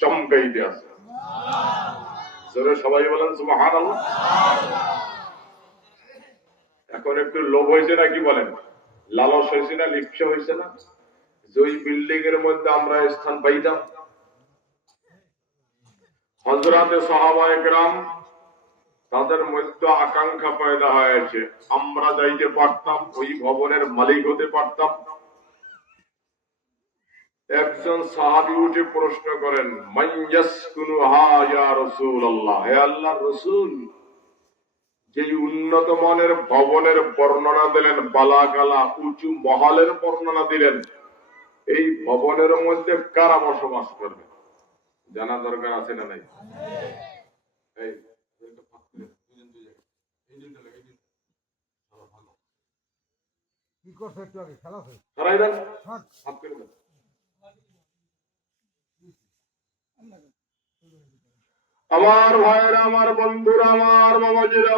চমকাইতে আছে। সবাই বলেন সুবহানাল্লাহ। এখন একটু লোভ হয়েছে না, কি বলেন, লালস হয়েছে না, লিপ্সা হয়েছে না, যে ওই বিল্ডিং এর মধ্যে আমরা স্থান পাইতাম। হযরতে সাহাবায়ে কেরাম তাদের মধ্যে আকাঙ্ক্ষা পয়দা হয়েছে, আমরা যাইতে পারতাম, ওই ভবনের মালিক হতে পারতাম। একজন সাহাবী উঠে প্রশ্ন করেন, মান ইয়াসকুনুহা ইয়া রাসূলুল্লাহ, হে আল্লাহর রাসূল, যে উন্নত মানের ভবনের বর্ণনা দিলেন, বালাগালা উঁচু মহলের বর্ণনা দিলেন, এই ভবনের মধ্যে কারা বসবাস করবে? জানা দরকার আছে না নাই? আমার ভাইয়েরা, আমার বন্ধুরা, আমার বাবাজিরা,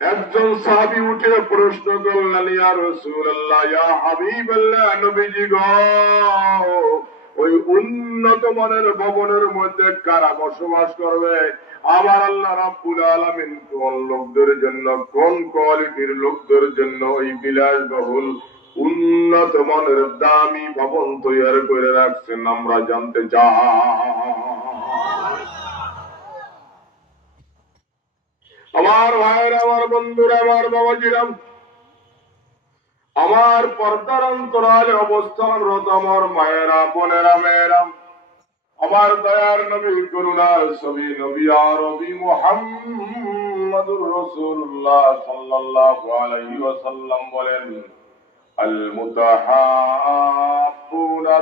একজন সাহাবী উঠে প্রশ্ন করলেন, ইয়া রাসূলুল্লাহ, ইয়া হাবিবাল্লাহ, নবীজি গো, ওই উন্নত মানের ভবনের মধ্যে কারা বসবাস করবে? আমার আল্লাহ রাব্বুল আলামিন কোন লোকদের জন্য, কোন কোয়ালিটির লোকদের জন্য ওই বিলাসবহুল উন্নত মানের দামি ভবন তৈরি করে রাখছেন, আমরা জানতে চাই। আমার ভাইয়েরা, আমার বন্ধুরা, আমার বাবাজিরা, আমার পর্দার অন্তরালে অবস্থানরত আমার মায়েরা, বোনেরা, মেয়েরা, আমার দয়ার নবী, করুণার ছবি নবী আরবি মুহাম্মদুর রাসূলুল্লাহ সাল্লাল্লাহু আলাইহি ওয়াসাল্লাম বলেন, আল মুতাহাব্বুনা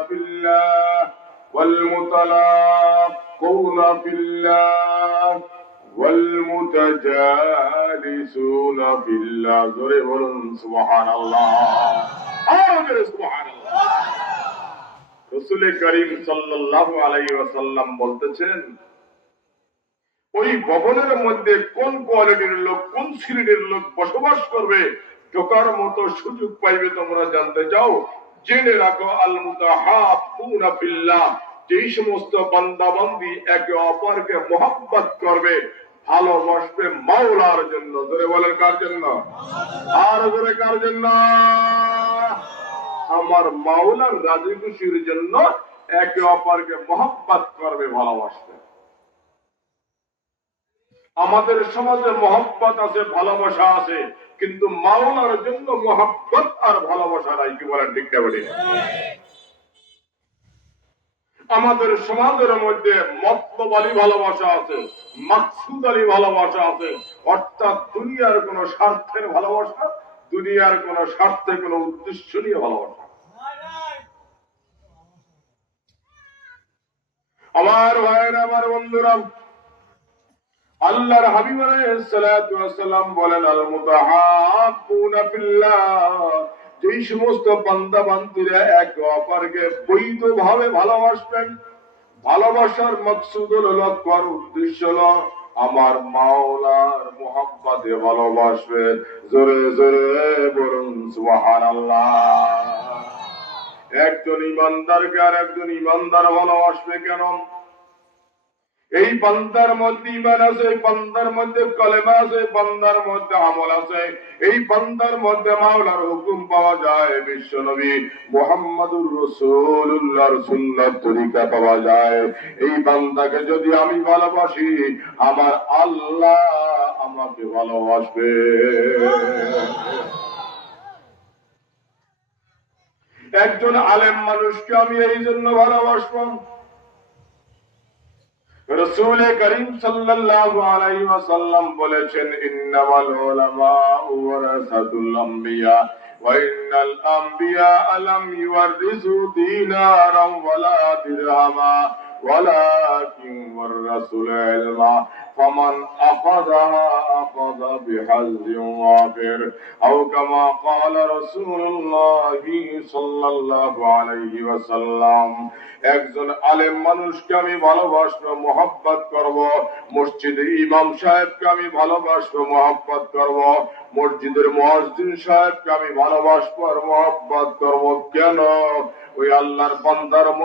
ফিল্লাহ ওয়াল মুতালাক্কুনা ফিল্লাহ والمتجالسون في الله سبحان الله سبحان الله। রাসূল করিম সাল্লাল্লাহু আলাইহি ওয়াসাল্লাম বলতেছেন, ওই ভবনের মধ্যে কোন কোয়ালিটির লোক, কোন শ্রেণীর লোক বসবাস করবে, ঢোকার মতো সুযোগ পাইবে তোমরা জানতে চাও? জেনে রাখো, আল মুতাহাব্বুনা ফিল্লাহ, যেই সমস্ত বান্দা বান্দি একে অপরকে মহব্বত করবে, ভালোবাসবে মাওলার জন্য। ধরে বলেন কার জন্য? আর ধরে কার জন্য? আমার মাওলার রাজি খুশির জন্য একে অপরকে মহব্বত করবে, ভালোবাসবে। আমাদের সমাজে মহব্বত আছে, ভালোবাসা আছে, কিন্তু মাওলার জন্য মহব্বত আর ভালোবাসা নাই। কি বলেন ঠিক না বেঠিক? আমাদের সমাজের মধ্যে মতলবাদী ভালোবাসা আছে, মাকসুদালি ভালোবাসা আছে, অর্থাৎ দুনিয়ার কোন স্বার্থের ভালোবাসা, দুনিয়ার কোন স্বার্থে কোন উদ্দেশ্য নিয়ে ভালোবাসা। আমার ভাইয়েরা, আমার বন্ধুরা, আল্লাহর হাবিব আলাইহিস সালাতু ওয়াস সালাম বলেন, আল মুতাহাব্বুনা ফিল্লাহ, যেই সমস্ত বান্দা বান্দীরা একে অপরকে বৈধভাবে ভালোবাসবেন, ভালোবাসার মাকসুদ হলো, লক্ষ্য আর উদ্দেশ্য হলো আমার মাওলার মুহাব্বতে ভালোবাসবেন। জোরে জোরে বলুন সুবহানাল্লাহ। একজন ইমানদারকে আর একজন ইমানদার ভালোবাসবে কেন? এই বান্দার মধ্যে ঈমান আছে, এই বান্দার মধ্যে কলেমা আছে, এই বান্দার মধ্যে আমল আছে, এই বান্দার মধ্যে মাওলার হুকুম পাওয়া যায়, বিশ্ব নবী মুহাম্মদুর রাসূলুল্লাহর সুন্নাত তরিকা পাওয়া যায়। এই বান্দাকে যদি আমি ভালোবাসি, আমার আল্লাহ আমাকে ভালোবাসবে। একজন আলেম মানুষকে আমি এই জন্য ভালোবাসবো, রাসূল করিম সাল্লাল্লাহু আলাইহি ওয়াসাল্লাম বলেছেন, ইন্নামাল উলামাউ ওয়ারাসাতুল আমবিয়া ওয়া ইন্নাল আমবিয়া লাম ইওয়ারিসু দিনারাও ওয়ালা দিরহামা ولكن والرسول علما فمن أخذها أخذ بحظ وافر أو كما قال رسول الله صلى الله عليه وسلم একজন আলেম মানুষকে আমি ভালোবাসবো মহব্বত করব মসজিদে ইমাম সাহেবকে আমি ভালোবাসবো মহব্বত করব মসজিদের মুয়াজ্জিন সাহেবকে আমি ভালোবাসবো আর মহব্বত করব কেন ওই আল্লাহর বান্দার